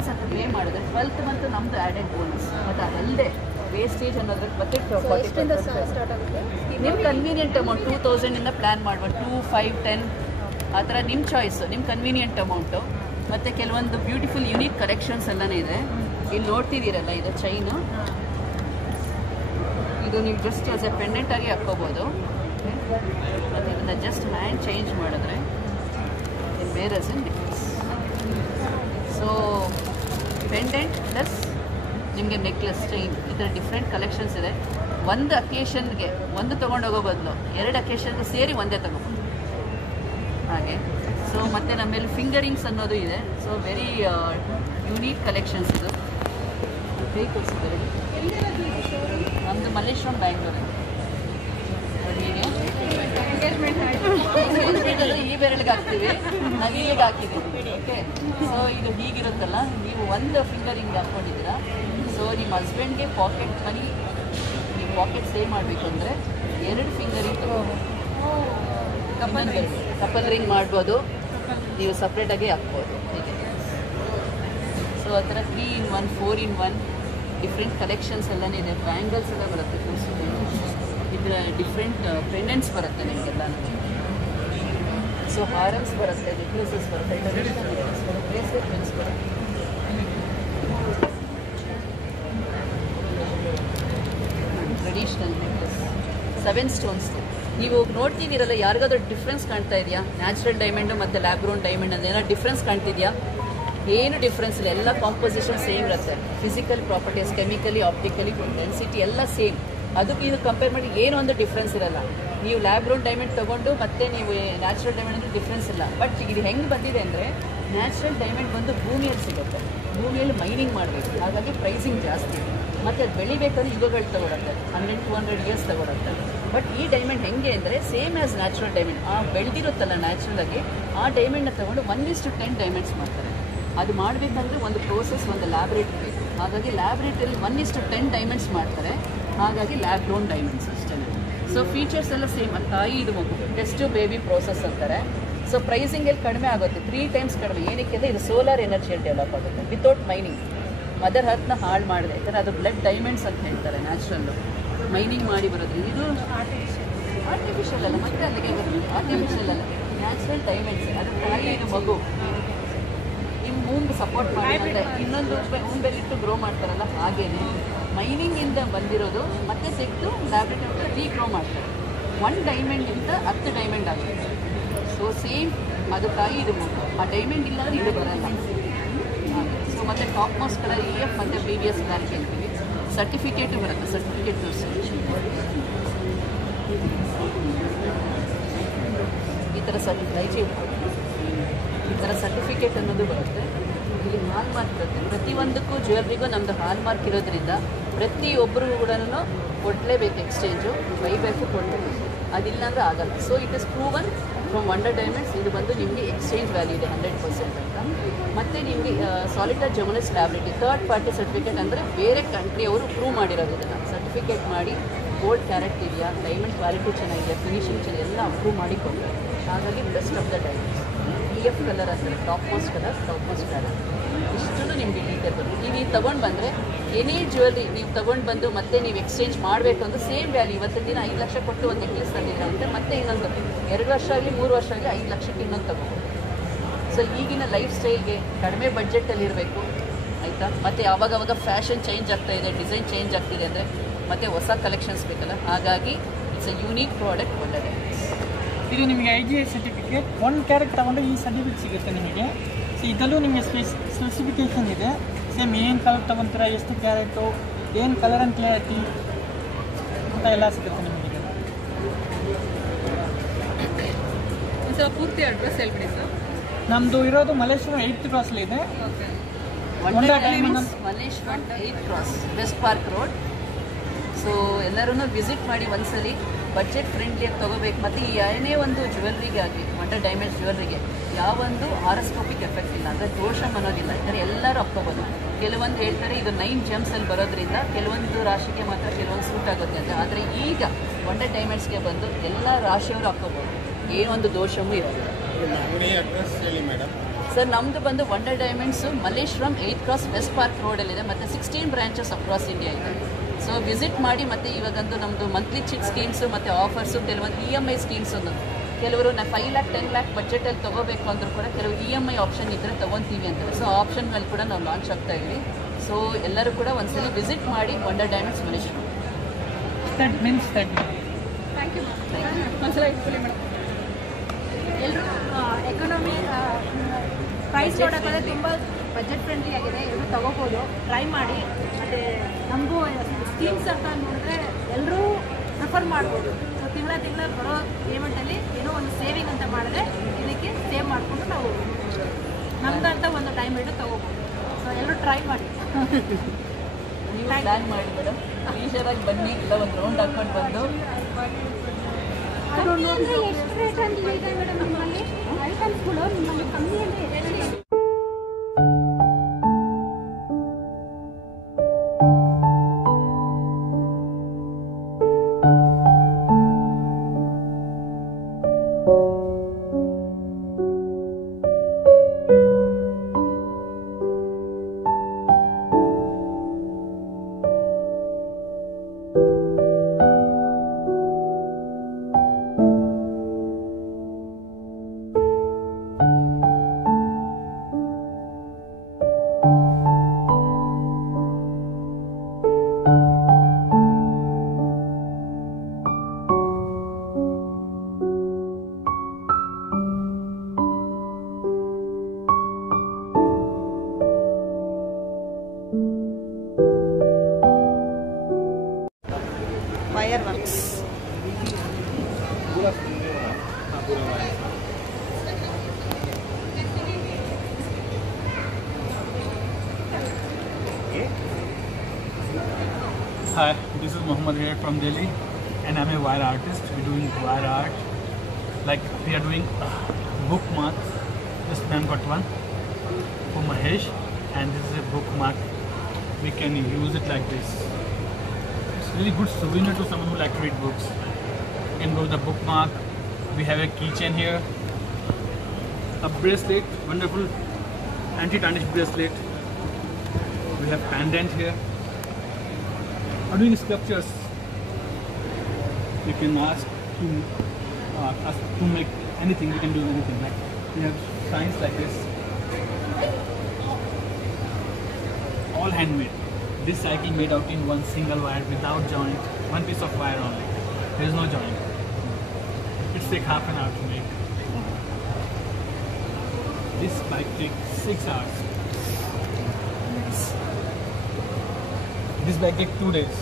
Advance ಅಂತ pay ಮಾಡಿದ್ರೆ 12th month ನಮ್ಮದು ಆ್ಯಡೆಡ್ ಬೋನಸ್. ಮತ್ತು ಅದಲ್ಲದೆ ವೇಸ್ಟೇಜ್ ಅನ್ನೋದಕ್ಕೆ ಮತ್ತೆ 40% ನಿಮ್ಮ ಕನ್ವೀನಿಯೆಂಟ್ ಅಮೌಂಟ್ 2000 ಪ್ಲ್ಯಾನ್ ಮಾಡುವ 2, 5, 10 ಆ ಥರ ನಿಮ್ಮ ಚಾಯ್ಸು, ನಿಮ್ಮ ಕನ್ವೀನಿಯೆಂಟ್ ಅಮೌಂಟು. ಮತ್ತು ಕೆಲವೊಂದು ಬ್ಯೂಟಿಫುಲ್ ಯುನೀಕ್ ಕಲೆಕ್ಷನ್ಸ್ ಎಲ್ಲನೇ ಇದೆ. ಇಲ್ಲಿ ನೋಡ್ತಿದ್ದೀರಲ್ಲ, ಇದು ಚೈನು, ಇದು ನೀವು ಜಸ್ಟ್ ಆಸ್ ಎ ಪೆಂಡೆಂಟ್ ಆಗಿ ಹಾಕ್ಕೋಬೋದು. ಮತ್ತು ಇದನ್ನು ಜಸ್ಟ್ ಹ್ಯಾಂಡ್ ಚೇಂಜ್ ಮಾಡಿದ್ರೆ ಇನ್ ವೇರಸ್ ಇನ್ ಡಿಫ್ರೆನ್ಸ್. ಸೊ ಪೆಂಡೆಂಟ್ ಪ್ಲಸ್ ನಿಮಗೆ ನೆಕ್ಲೆಸ್, ಚೈನ್, ಈ ಥರ ಡಿಫ್ರೆಂಟ್ ಕಲೆಕ್ಷನ್ಸ್ ಇದೆ. ಒಂದು ಅಕೇಶನ್ಗೆ ಒಂದು ತೊಗೊಂಡೋಗೋ ಬದಲು 2 ಅಕೇಶನ್ಗೆ ಸೇರಿ ಒಂದೇ ತೊಗೋಬೋದು ಹಾಗೆ. ಸೊ ಮತ್ತು ನಮ್ಮಲ್ಲಿ ಫಿಂಗರಿಂಗ್ಸ್ ಅನ್ನೋದು ಇದೆ. ಸೊ ವೆರಿ ಯುನೀಕ್ ಕಲೆಕ್ಷನ್ಸ್ ಇದು. ವೆಹಿಕಲ್ಸ್ ಇದೆ. ನಮ್ಮದು ಮಲ್ಲೇಶ್ವರಂ, ಬ್ಯಾಂಗ್ಳೂರು. ಹೀಗೆ ಈ ಬೆರಳಿಗೆ ಹಾಕ್ತೀವಿ, ನವಿಲಿಗೆ ಹಾಕಿದ್ದೀವಿ. ಓಕೆ, ಸೊ ಇದು ಹೀಗಿರುತ್ತಲ್ಲ, ನೀವು ಒಂದು ಫಿಂಗರಿಂಗ್ ಹಾಕ್ಕೊಂಡಿದ್ದೀರಾ. ಸೊ ನಿಮ್ಮ ಹಸ್ಬೆಂಡ್ಗೆ ಪಾಕೆಟ್ ಮನಿ, ನೀವು ಪಾಕೆಟ್ ಸೇವ್ ಮಾಡಬೇಕು ಅಂದರೆ 2 ಫಿಂಗರಿಂಗ್ ತಗೋಬೋದು. ಕಪಲ್ ರಿಂಗ್ ಮಾಡ್ಬೋದು, ನೀವು ಸಪ್ರೇಟಾಗಿ ಹಾಕ್ಬೋದು ಹೀಗೆ. ಸೊ ಆ ಥರ 3 in 1, 4 in 1 ಡಿಫ್ರೆಂಟ್ ಕಲೆಕ್ಷನ್ಸ್ ಎಲ್ಲನೇ ಇದೆ. ಬ್ಯಾಂಗಲ್ಸ್ ಎಲ್ಲ ಬರುತ್ತೆ, ಇದರ ಡಿಫ್ರೆಂಟ್ ಪೆಂಡೆಂಟ್ಸ್ ಬರುತ್ತೆ ನಿಮಗೆಲ್ಲ. ಸೊ ಹಾರಮ್ಸ್ ಬರುತ್ತೆ, ನೆಕ್ಲೆಸಸ್ ಬರುತ್ತೆ, ಬ್ರೇಸ್ಲೆಟ್ ಪಿನ್ಸ್ ಬರುತ್ತೆ. Traditional necklace 7 stones. ನೀವು ನೋಡ್ತಿದ್ದೀರಲ್ಲ, ಯಾರಿಗಾದ್ರೂ ಡಿಫ್ರೆನ್ಸ್ ಕಾಣ್ತಾ ಇದೆಯಾ? ನ್ಯಾಚುರಲ್ ಡೈಮಂಡು ಮತ್ತು ಲ್ಯಾಬ್ ಗ್ರೋನ್ ಡೈಮಂಡ್ ಅಂತ ಏನೋ ಡಿಫ್ರೆನ್ಸ್ ಕಾಣ್ತಿದೆಯಾ? ಏನು ಡಿಫ್ರೆನ್ಸ್ ಇಲ್ಲ, ಎಲ್ಲ ಕಾಂಪೋಸಿಷನ್ ಸೇಮ್ ಇರುತ್ತೆ. Physical properties, chemically, optically, density ಎಲ್ಲ ಸೇಮ್. ಅದಕ್ಕೆ ಇದು ಕಂಪೇರ್ ಮಾಡಿ ಏನೋ ಒಂದು ಡಿಫ್ರೆನ್ಸ್ ಇರಲ್ಲ. ನೀವು ಲ್ಯಾಬ್ ಗ್ರೋನ್ ಡೈಮಂಡ್ ತೊಗೊಂಡು ಮತ್ತೆ ನೀವು ನ್ಯಾಚುರಲ್ ಡೈಮಂಡ್ ಅಂದರೆ ಡಿಫ್ರೆನ್ಸ್ ಇಲ್ಲ. ಬಟ್ ಇದು ಹೆಂಗೆ ಬಂದಿದೆ ಅಂದರೆ, ನ್ಯಾಚುರಲ್ ಡೈಮಂಡ್ ಬಂದು ಭೂಮಿಯಲ್ಲಿ ಸಿಗುತ್ತೆ, ಭೂಮಿಯಲ್ಲಿ ಮೈನಿಂಗ್ ಮಾಡಬೇಕು, ಹಾಗಾಗಿ ಪ್ರೈಸಿಂಗ್ ಜಾಸ್ತಿ. ಮತ್ತು ಅದು ಬೆಳಿಬೇಕಾದ್ರೆ ಯುಗಗಳು ತಗೊಳುತ್ತೆ, 100-200 years ತಗೊಳುತ್ತೆ. ಬಟ್ ಈ ಡೈಮಂಡ್ ಹೆಂಗೆ ಅಂದರೆ ಸೇಮ್ ಆ್ಯಸ್ ನ್ಯಾಚುರಲ್ ಡೈಮಂಡ್. ಆ ಬೆಳೆದಿರುತ್ತಲ್ಲ ನ್ಯಾಚುರಲಾಗಿ, ಆ ಡೈಮಂಡ್ನ ತೊಗೊಂಡು 1:10 ಡೈಮಂಡ್ಸ್ ಮಾಡ್ತಾರೆ. ಅದು ಮಾಡಬೇಕಂದ್ರೆ ಒಂದು ಪ್ರೋಸೆಸ್, ಒಂದು ಲ್ಯಾಬ್ರೇಟ್ರಿ ಬೇಕು. ಹಾಗಾಗಿ ಲ್ಯಾಬ್ರೇಟರಿಯಲ್ಲಿ 1:10 ಡೈಮಂಡ್ಸ್ ಮಾಡ್ತಾರೆ. ಹಾಗಾಗಿ ಲ್ಯಾಬ್ ಗ್ರೋನ್ ಡೈಮಂಡ್ಸ್ ಅಷ್ಟೇ. ಸೊ ಫೀಚರ್ಸ್ ಎಲ್ಲ ಸೇಮ್. ತಾಯಿ ಇದು ಮಗು, ಟೆಸ್ಟ್ ಬೇಬಿ ಪ್ರೋಸೆಸ್ ಅಂತಾರೆ. ಸೊ ಪ್ರೈಸಿಂಗಲ್ಲಿ ಕಡಿಮೆ ಆಗುತ್ತೆ, 3 times ಕಡಿಮೆ. ಏನಕ್ಕೆ ಅಂದರೆ ಇದು ಸೋಲಾರ್ ಎನರ್ಜಿಯಲ್ಲಿ ಡೆವಲಪ್ ಆಗುತ್ತೆ, ವಿತೌಟ್ ಮೈನಿಂಗ್. ಮದರ್ ಅರ್ತ್ನ ಹಾಳು ಮಾಡಿದೆ, ಯಾಕಂದರೆ ಅದು ಬ್ಲಡ್ ಡೈಮಂಡ್ಸ್ ಅಂತ ಹೇಳ್ತಾರೆ. ನ್ಯಾಚುರಲ್ಲು ಮೈನಿಂಗ್ ಮಾಡಿ ಬರೋದು. ಇದು ಆರ್ಟಿಫಿಷಿಯಲ್ ಅಲ್ಲ, ಮತ್ತೆ ಅಲ್ಲಿಗೆ ಬರೋದು ಆರ್ಟಿಫಿಷಿಯಲ್ ಅಲ್ಲ, ನ್ಯಾಚುರಲ್ ಡೈಮಂಡ್ಸ್. ಅದು ತಾಯಿ ಇದು ಮಗು. ನಿಮ್ಮ ಮೂಂಗ್ ಸಪೋರ್ಟ್ ಮಾಡಿದ್ರೆ ಇನ್ನೊಂದು ಮೂಂಬೆಲ್ಲಿಟ್ಟು ಗ್ರೋ ಮಾಡ್ತಾರಲ್ಲ, ಹಾಗೇನೆ ಮೈನಿಂಗಿಂದ ಬಂದಿರೋದು ಮತ್ತೆ ತೆಗೆದು ಲ್ಯಾಬ್ರೇಟರಿ ರೀಗ್ರೋ ಮಾಡ್ತಾರೆ. 1 ಡೈಮಂಡಿಂದ 10 ಡೈಮಂಡ್ ಆಗುತ್ತೆ. ಸೊ ಸೇಮ್ ಅದು ತಾಯಿ ಇದು ಮಗು. ಆ ಡೈಮಂಡ್ ಇಲ್ಲಾಂದ್ರೆ ಇದು ಬರಲ್ಲ. ಸೊ ಮತ್ತು ಟಾಪ್ ಮೋಸ್ಟ್ ಕಲರ್ EF ಮತ್ತು BBS ಕ್ಲಾರಿಟಿ ಅಂತೀವಿ. ಸರ್ಟಿಫಿಕೇಟು ಬರುತ್ತೆ, ಸರ್ಟಿಫಿಕೇಟ್ ತೋರಿಸಿ. ಈ ಥರ ಈ ಥರ ಸರ್ಟಿಫಿಕೇಟ್ ಅನ್ನೋದು ಬರುತ್ತೆ. ಇಲ್ಲಿ ಹಾಲ್ ಮಾರ್ಕ್ ಇರುತ್ತೆ. ಪ್ರತಿಯೊಂದಕ್ಕೂ ಜ್ಯುವೆಲ್ರಿಗೂ ನಮ್ಮದು ಹಾಲ್ ಮಾರ್ಕ್ ಇರೋದ್ರಿಂದ ಪ್ರತಿಯೊಬ್ಬರಿಗೂ ಕೂಡ ಕೊಡಲೇಬೇಕು, ಎಕ್ಸ್ಚೇಂಜು ಬೈಬೇಕು, ಕೊಡಲೇಬೇಕು. ಅದಿಲ್ಲ ಅಂದರೆ ಆಗಲ್ಲ. So it is proven from 100 diamonds. ಇದು ಬಂದು ನಿಮಗೆ ಎಕ್ಸ್ಚೇಂಜ್ ವ್ಯಾಲ್ಯೂ ಇದೆ 100% ಅಂತ. ಮತ್ತು ನಿಮಗೆ solitaire journalist laboratory third party certificate ಅಂದರೆ ಬೇರೆ ಕಂಟ್ರಿಯವರು ಪ್ರೂವ್ ಮಾಡಿರೋದು. ಇದನ್ನು ಸರ್ಟಿಫಿಕೇಟ್ ಮಾಡಿ ಗೋಲ್ಡ್ ಕ್ಯಾರೆಟ್ ಇದೆಯಾ, ಡೈಮಂಡ್ ಕ್ವಾಲಿಟಿ ಚೆನ್ನಾಗಿದೆ, ಫಿನಿಶಿಂಗ್ ಚೆನ್ನಾಗಿ ಎಲ್ಲ ಅಪ್ರೂವ್ ಮಾಡಿ ಕೊಡ್ತಾರೆ. ಹಾಗಾಗಿ best of the diamonds. EF colour ಅಂದರೆ top most colour, top most colour. ಇಷ್ಟು ನಿಮಗೆ ಡೀಟೇಲ್ ಬರುತ್ತೆ. ನೀವು ತೊಗೊಂಡು ಬಂದರೆ ಎನಿ ಜ್ಯುವೆಲ್ರಿ ನೀವು ತೊಗೊಂಡು ಬಂದು ಮತ್ತೆ ನೀವು ಎಕ್ಸ್ಚೇಂಜ್ ಮಾಡಬೇಕು ಅಂದರೆ ಸೇಮ್ ವ್ಯಾಲ್ಯೂ. ಇವತ್ತಿನ ದಿನ 5 ಲಕ್ಷ ಕೊಟ್ಟು ಒಂದು ನೆಕ್ಲೆಸ್ ತಂದಿದ್ರೆ ಅಂತ ಮತ್ತೆ ಇನ್ನೊಂದು 2 ವರ್ಷ ಆಗಲಿ 3 ವರ್ಷ ಆಗಲಿ 5 ಲಕ್ಷಕ್ಕೆ ಇನ್ನೊಂದು ತೊಗೋಬೋದು. ಸೊ ಈಗಿನ ಲೈಫ್ ಸ್ಟೈಲ್ಗೆ ಕಡಿಮೆ ಬಡ್ಜೆಟಲ್ಲಿರಬೇಕು, ಆಯಿತಾ. ಮತ್ತು ಆವಾಗವಾಗ ಫ್ಯಾಷನ್ ಚೇಂಜ್ ಆಗ್ತಾ ಇದೆ, ಡಿಸೈನ್ ಚೇಂಜ್ ಆಗ್ತಿದೆ ಅಂದರೆ ಮತ್ತೆ ಹೊಸ ಕಲೆಕ್ಷನ್ಸ್ ಬೇಕಲ್ಲ. ಹಾಗಾಗಿ ಇಟ್ಸ್ ಎ ಯೂನಿಕ್ ಪ್ರಾಡಕ್ಟ್, ಒಳ್ಳೆಯದೇ. ಇದು ನಿಮಗೆ IGI ಸರ್ಟಿಫಿಕೇಟ್. 1 ಕ್ಯಾರೆಟ್ ತೊಗೊಂಡು ಈ ಸರ್ಟಿಫಿಕೇಟ್ ಸಿಗುತ್ತೆ ನಿಮಗೆ. ಸೊ ಇದರಲ್ಲೂ ನಿಮಗೆ ಸ್ಪೆಸಿಫಿಕೇಷನ್ ಇದೆ. ಸೇಮ್ ಏನು ಕಲರ್ ತೊಗೊತೀರಾ, ಎಷ್ಟು ಕ್ಯಾರೆಟು, ಏನು ಕಲರ್ ಆ್ಯಂಡ್ ಕ್ಲಾರಿಟಿ ಅಂತ ಎಲ್ಲ ಸಿಗುತ್ತೆ ನಿಮಗೆ. ಸರ್ ಪೂರ್ತಿ ಅಡ್ರೆಸ್ ಹೇಳ್ಬಿಡಿ ಸರ್. ನಮ್ಮದು ಇರೋದು ಮಲ್ಲೇಶ್ವರಂ 8th ಕ್ರಾಸಲ್ಲಿ ಇದೆ. Malleshwaram 8th cross, west park road. So ಎಲ್ಲರೂ ವಿಸಿಟ್ ಮಾಡಿ ಒಂದ್ಸಲಿ. ಬಡ್ಜೆಟ್ ಫ್ರೆಂಡ್ಲಿಯಾಗಿ ತೊಗೋಬೇಕು. ಮತ್ತು ಈ ಏನೇ ಒಂದು ಜ್ಯುವೆಲ್ರಿಗೆ ಆಗಲಿ, ಮಟರ್ ಡೈಮಂಡ್ಸ್ ಜ್ಯುವೆಲ್ರಿಗೆ ಯಾವೊಂದು ಹಾರಸ್ಕೋಪಿಕ್ ಎಫೆಕ್ಟ್ ಇಲ್ಲ, ಅಂದರೆ ದೋಷ ಅನ್ನೋದಿಲ್ಲ. ಯಾಕಂದರೆ ಎಲ್ಲರೂ ಹಾಕ್ಕೋಬೋದು. ಕೆಲವೊಂದು ಹೇಳ್ತಾರೆ ಇದು 9 gems ಬರೋದ್ರಿಂದ ಕೆಲವೊಂದು ರಾಶಿಗೆ ಮಾತ್ರ ಕೆಲವೊಂದು ಸೂಟ್ ಆಗುತ್ತೆ ಅಂತ. ಆದರೆ ಈಗ ವಂಡರ್ ಡೈಮಂಡ್ಸ್ಗೆ ಬಂದು ಎಲ್ಲ ರಾಶಿಯವರು ಹಾಕ್ಕೋಬೋದು, ಏನೊಂದು ದೋಷವೂ ಇರೋದಿಲ್ಲ. ಸರ್ ನಮ್ಮದು ಬಂದು wonder diamonds Malleshwaram 8 cross west park ರೋಡಲ್ಲಿದೆ ಮತ್ತು 16 ಬ್ರಾಂಚಸ್ ಅಕ್ರಾಸ್ ಇಂಡಿಯಾ ಇದೆ. ಸೊ ವಿಸಿಟ್ ಮಾಡಿ. ಮತ್ತು ಇವಾಗಂದು ನಮ್ಮದು ಮಂತ್ಲಿ ಚಿಟ್ ಸ್ಕೀಮ್ಸು ಮತ್ತು ಆಫರ್ಸು, ಕೆಲವೊಂದು EMI ಸ್ಕೀಮ್ಸ್ ಒಂದೊಂದು, ಕೆಲವರು 5 ಲ್ಯಾಕ್ 10 ಲ್ಯಾಕ್ ಬಜೆಟಲ್ಲಿ ತೊಗೋಬೇಕು ಅಂದರೂ ಕೂಡ ಕೆಲವು EMI ಆಪ್ಷನ್ ಇದ್ದರೆ ತೊಗೊತೀವಿ ಅಂತಾರೆ. ಸೊ ಆಪ್ಷನ್ಗಳು ಕೂಡ ನಾವು ಲಾಂಚ್ ಆಗ್ತಾ ಇದ್ವಿ. ಸೊ ಎಲ್ಲರೂ ಕೂಡ ಒಂದ್ಸಲಿ ವಿಸಿಟ್ ಮಾಡಿ wonder diamonds Malleshwaram. Thank you ಒಂದ್ಸಲ ಇಟ್ಕೊಳ್ಳಿ ಮೇಡಮ್. ಎಲ್ಲರೂ ಎಕಾನಮಿ ಪ್ರೈಸ್ ನೋಡೋಕ್ಕಾದ್ರೆ ತುಂಬ ಬಜೆಟ್ ಫ್ರೆಂಡ್ಲಿ ಆಗಿದೆ, ಎಲ್ಲರೂ ತೊಗೋಬೋದು, ಟ್ರೈ ಮಾಡಿ. ಮತ್ತು ನಮಗೂ ಸ್ಕೀಮ್ಸ್ ಅಂತ ನೋಡಿದ್ರೆ ಎಲ್ಲರೂ ಪ್ರಿಫರ್ ಮಾಡ್ಬೋದು. ಸೊ ತಿಂಗಳ ಬರೋ ಪೇಮೆಂಟಲ್ಲಿ ಏನೋ ಒಂದು ಸೇವಿಂಗ್ ಅಂತ ಮಾಡಿದ್ರೆ ಇದಕ್ಕೆ ಸೇವ್ ಮಾಡಿಕೊಂಡು ನಾವು ನಮ್ದಂತ ಒಂದು ಟೈಮ್ ಇಟ್ಟು ತೊಗೋಬೋದು. ಸೊ ಎಲ್ಲರೂ ಟ್ರೈ ಮಾಡಿ. ನೀವು ಪ್ಲ್ಯಾನ್ ಮಾಡಿ ಮೇಡಮ್, ಈಶರಾಗಿ ಬನ್ನಿ, ಇಲ್ಲ ಒಂದು ರೌಂಡ್ ಹಾಕ್ಕೊಂಡು ಬಂದು. ಎಷ್ಟು ರೇಟ್ ಅಂತ ಇದೆ ಮೇಡಮ್ ನಿಮ್ಮಲ್ಲಿ ಐಟಮ್ಸ್ಗಳು ನಿಮ್ಮಲ್ಲಿ ಕಮ್ಮಿ ಅಂದರೆ fireworks. Hi, this is Mohammed here from Delhi, and I'm a wire artist. We're doing wire art. Like we are doing bookmark. This ma'am got one for Mahesh, and this is a bookmark. We can use it like this. It's really good souvenir to someone who like to read books. You can go with the bookmark. We have a keychain here, a bracelet, wonderful anti-tarnish bracelet. We have pendant here. Are doing sculptures. You can ask to make anything. You can do anything. Like we have signs like this, all handmade. This cycle made out in one single wire without joint. One piece of wire only. There is no joint. It's take half an hour to make. This bike takes 6 hours. This bike takes 2 days.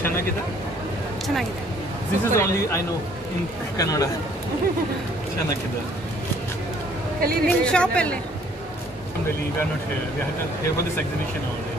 ಚೆನ್ನಾಗಿದೆ. This is only I know in Canada. ಚೆನ್ನಾಗಿದೆ. ನಿಮ್ಮ ಶಾಪಲ್ಲಿ Really, we are not here. We are here for this exhibition only.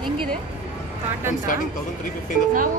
ಹೆಂಗಿದೆ starting 1350 ನಾವು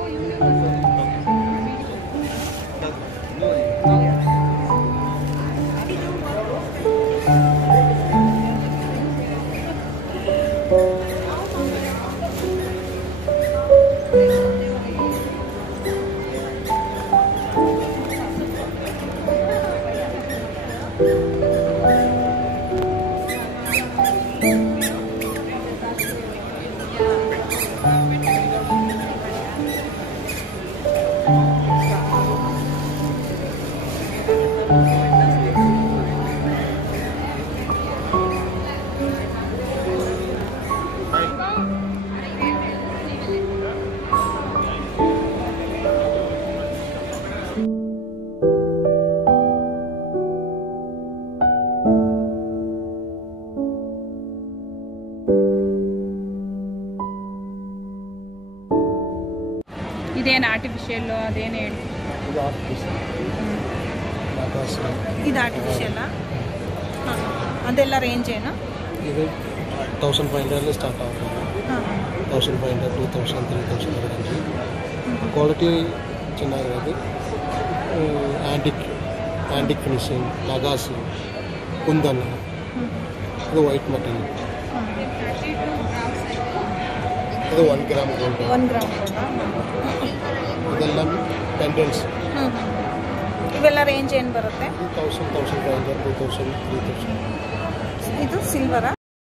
ಇದೇನು artificial ಅದೇನು ಹೇಳಿ ಇದು ಆರ್ಟಿಫಿಷಿಯಲ್ಲ ಅದೆಲ್ಲ ರೇಂಜ್ ಏನು ಇದು 1500 ಸ್ಟಾರ್ಟ್ ಆಗುತ್ತೆ 1500 2000 3000 ರೇಂಜ್ ಕ್ವಾಲಿಟಿ ಚೆನ್ನಾಗಿರೋದು ಆ್ಯಂಟಿಕ್ ಫಿನಿಶಿಂಗ್ ನಗಾಸು ಕುಂದನ್ ಇದು ವೈಟ್ ಮೆಟೀರಿಯಲ್ ಇದು 1 ಗ್ರಾಮ್ ಗೋಲ್ಡ್ 1 ಗ್ರಾಮ್ ಇದೆಲ್ಲ ಪೆಂಡೆಂಟ್ಸ್ ಇವೆಲ್ಲ ರೇಂಜ್ ಏನು ಬರುತ್ತೆ 1000 1500 2000 3000 ಇದು ಸಿಲ್ವರಾ